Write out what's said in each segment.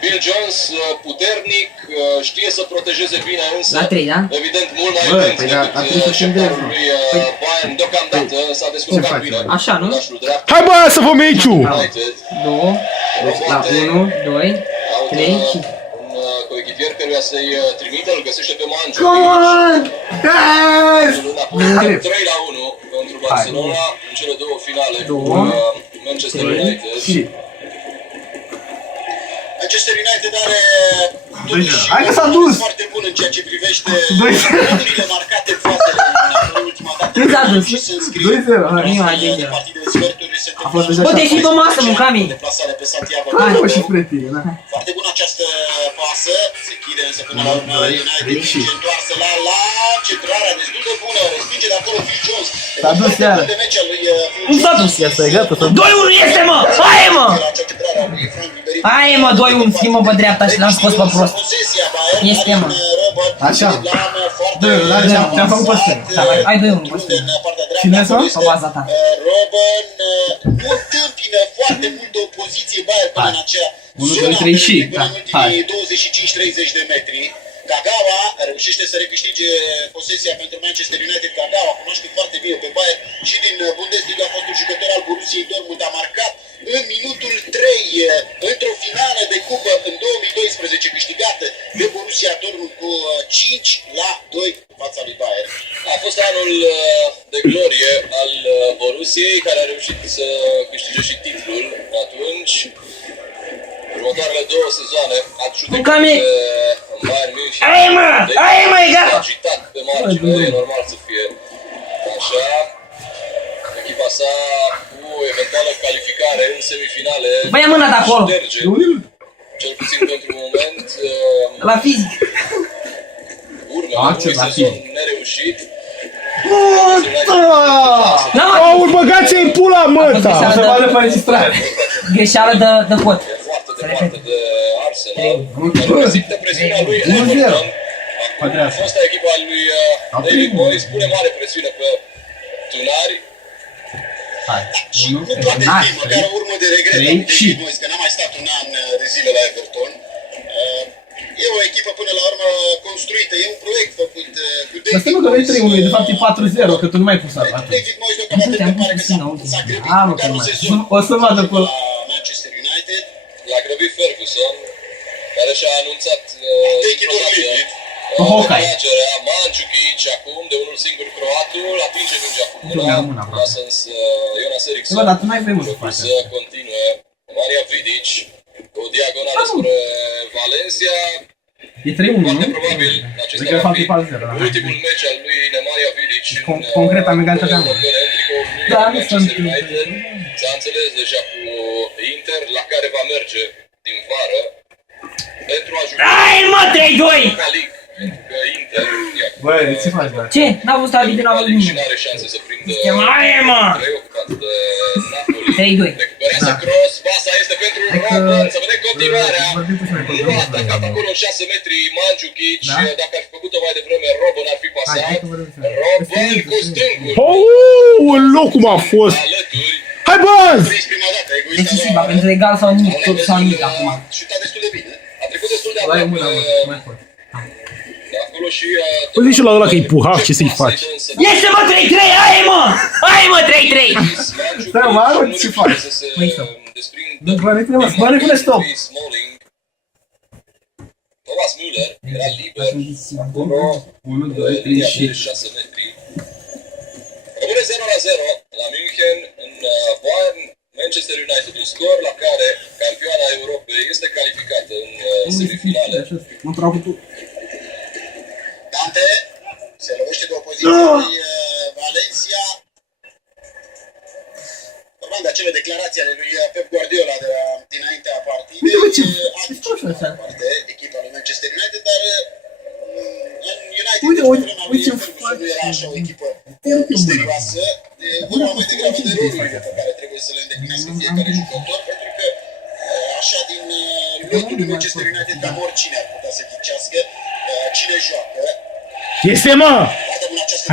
Phil Jones, puternic, știe să protejeze bine, însă, la 3, da? evident, mult mai atent decât șeptarul lui Bayern. Deocamdată s-a descurcat bine. Așa, nu? Hai bă, să vă meciu! 2, la 1, 2, 3 și... Un coechipier căruia să-i trimită, îl găsește pe Mandzukic. Come on! Yes! 3 la 1 pentru Barcelona în cele două finale cu Manchester United. Manchester United are Hai că s-a dus! foarte bun în ceea ce privește golurile marcate în fazele în ultima dată. Nu s-a dus. 2-0, hai. De partide de sferturi se A fost deja Bă, deși pe masă, mâncami! deplasare pe Santiago. Hai mă și spre tine, da. Foarte bună această pasă, se chide însă până la urmă United și întoarsă la centrarea destul de bună, respinge de acolo Phil Jones. S-a dus iară. Cum s-a dus? Asta e gata, s-a dus. 2-1 este, mă! Hai, mă! Hai, mă, 2-1, schimbă pe dreapta și l-am scos pe prost. Este, mă. Așa. Te-am făcut pe stâng. Hai 2-1, pe stâng. Cine s-a? Pe baza ta. Robben nu întâmpină foarte mult de opoziție Bayern până în acea 1, 2, 3 și, până în ultimii 25-30 de metri. Kagawa reușește să recâștige posesia pentru Manchester United. Kagawa cunoaște foarte bine pe Bayern și din Bundesliga a fost un jucător al Borussiei Dortmund. A marcat în minutul 3 într-o finală de cupă în 2012 câștigată de Borussia Dortmund cu 5-2 în fața lui Bayern. A fost anul de glorie al Borussiei, care a reușit să câștige și titlul atunci. Următoarele două sezoane a jucat Bayern München. Hai, mă, e gata! Agitat pe margine, e normal să fie așa. Echipa sa cu eventuală calificare în semifinale. Băi, ia mâna de acolo! Cel puțin pentru moment. La fizic! Urmele unui sezon nereușit. Aul, băgați-i în pula măta! Să vadă pe înregistrare. Greșeală de pot. Foarte departe de Arsenal. Care reprezintă presiunea lui Everton. Acum, fosta echipa lui David Moyes pune mare presiune pe tunari. Și nu poate fi măcar o urmă de regret al David Moyes, că n-a mai stat un an de zile la Everton. E o echipă până la urmă construită, e un proiect făcut cu David Moyes. Dar stai mă că nu e 3-1, de fapt e 4-0, că tu nu mai ai pus asta. David Moyes deocamdată mi pare că s-a grăbit măcar un sezon. O să vadă pe... La Manchester United, l-a grăbit Ferguson, care și-a anunțat retragerea. Mandzukic acum, de unul singur croatul, atinge mingea cu mâna, lasă însă Jonas Eriksson să continue. Maria Vidic, cu o diagonală spre Valencia. E 3-1, nu? Foarte probabil acesta va fi ultimul meci al lui Nemaria Vidic concret am egalitatea mea. Da, nu sunt. S-a înțeles deja cu Inter, la care va merge din vară pentru a juca. Hai, mă, 3-2! Pentru că Inter, Băi, ce faci, bă? Ce? N-a fost arbitru, n-a văzut și nimic. n-are șanse să prindă Hai, mă! 3 ocupat de Napoli. 3-2. Recuperează cross, pasa este pentru Robben, să vedem continuarea. Nu a atacat acolo 6 metri Mandzukic, dacă ar fi făcut-o mai devreme, Robben ar fi pasat. Robben cu stângul. Aoleu, cum a fost! Alături. Hai bă! Decisiva, pentru egal sau nimic, tot sau nimic acum. Șutat destul de bine. A trecut destul de Hai, aproape. mâna, mă, mai pot. Acolo și... Păi zici la ăla că-i puhaf, ce să-i faci? Este, mă, 3-3, hai, mă! Hai, mă, 3-3! Stai, mă, arăt ce faci. Păi, stop. Nu, bă, ne pune stop. Thomas Müller era liber. Acolo, 1, 2, 3 și... 6 metri. Rămâne 0-0 la München, în Bayern, Manchester United, un scor la care campioana Europei este calificată în semifinale. Dante se lovește de opoziție lui Valencia. Vorbeam de acele declarații ale lui Pep Guardiola dinaintea partidei. Parte echipa lui Manchester United, dar în United Uite, Ferguson nu era așa o echipă misterioasă. Vorba mai degrabă de rolurile pe care trebuie să le îndeplinească fiecare jucător, pentru că așa din lotul lui Manchester United cam oricine ar putea să ghicească cine joacă. Este, mă!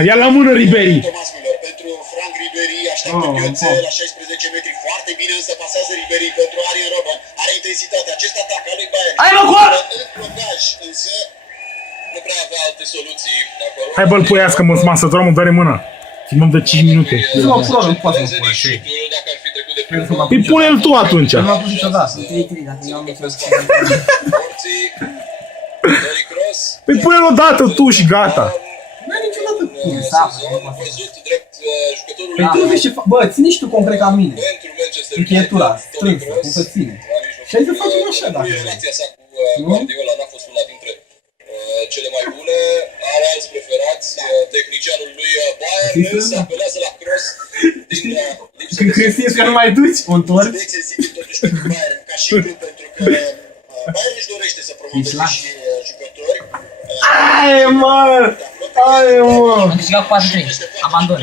Ia la mână, Ribéry! Thomas Müller pentru Frank Ribéry, așteaptă Gheoțe la 16 metri, foarte bine, însă pasează Ribéry pentru Arjen Robben. Are intensitate. Acest atac al lui Bayern. Hai, mă, gol! În blocaj, însă nu prea avea alte soluții acolo. Hai bă-l puiască, mă săturăm, îmi doare mâna. Filmăm de 5 minute. Nu mă pula, nu poate să mă pune. Dacă ar fi trecut de Trebuie să mă Păi pune-l tu atunci. Nu m-a pus niciodată. 3-3, dacă eu am porții, Toni Kroos, Păi pune-l odată tu și gata. N-ai niciodată cum. sezon văzut drept jucătorul Păi tu vezi ce fac. Bă, ține și tu concret ca mine. pentru Manchester Încheietura United, Toni strânsă, Kroos, cum să ține. la mijloc. Și hai să facem așa, dacă vrei. Relația sa cu Guardiola n-a fost una dintre cele mai bune. Are alți preferați. Tehnicianul lui Bayern însă apelează la Kroos din lipsă Când crezi că nu mai duci, o întorci. de sensibil totuși pentru Bayern, ca și club, pentru că Bayern își dorește să promoveze și jucători. Hai, mă! Hai, mă! Am câștigat 4-3. Abandon.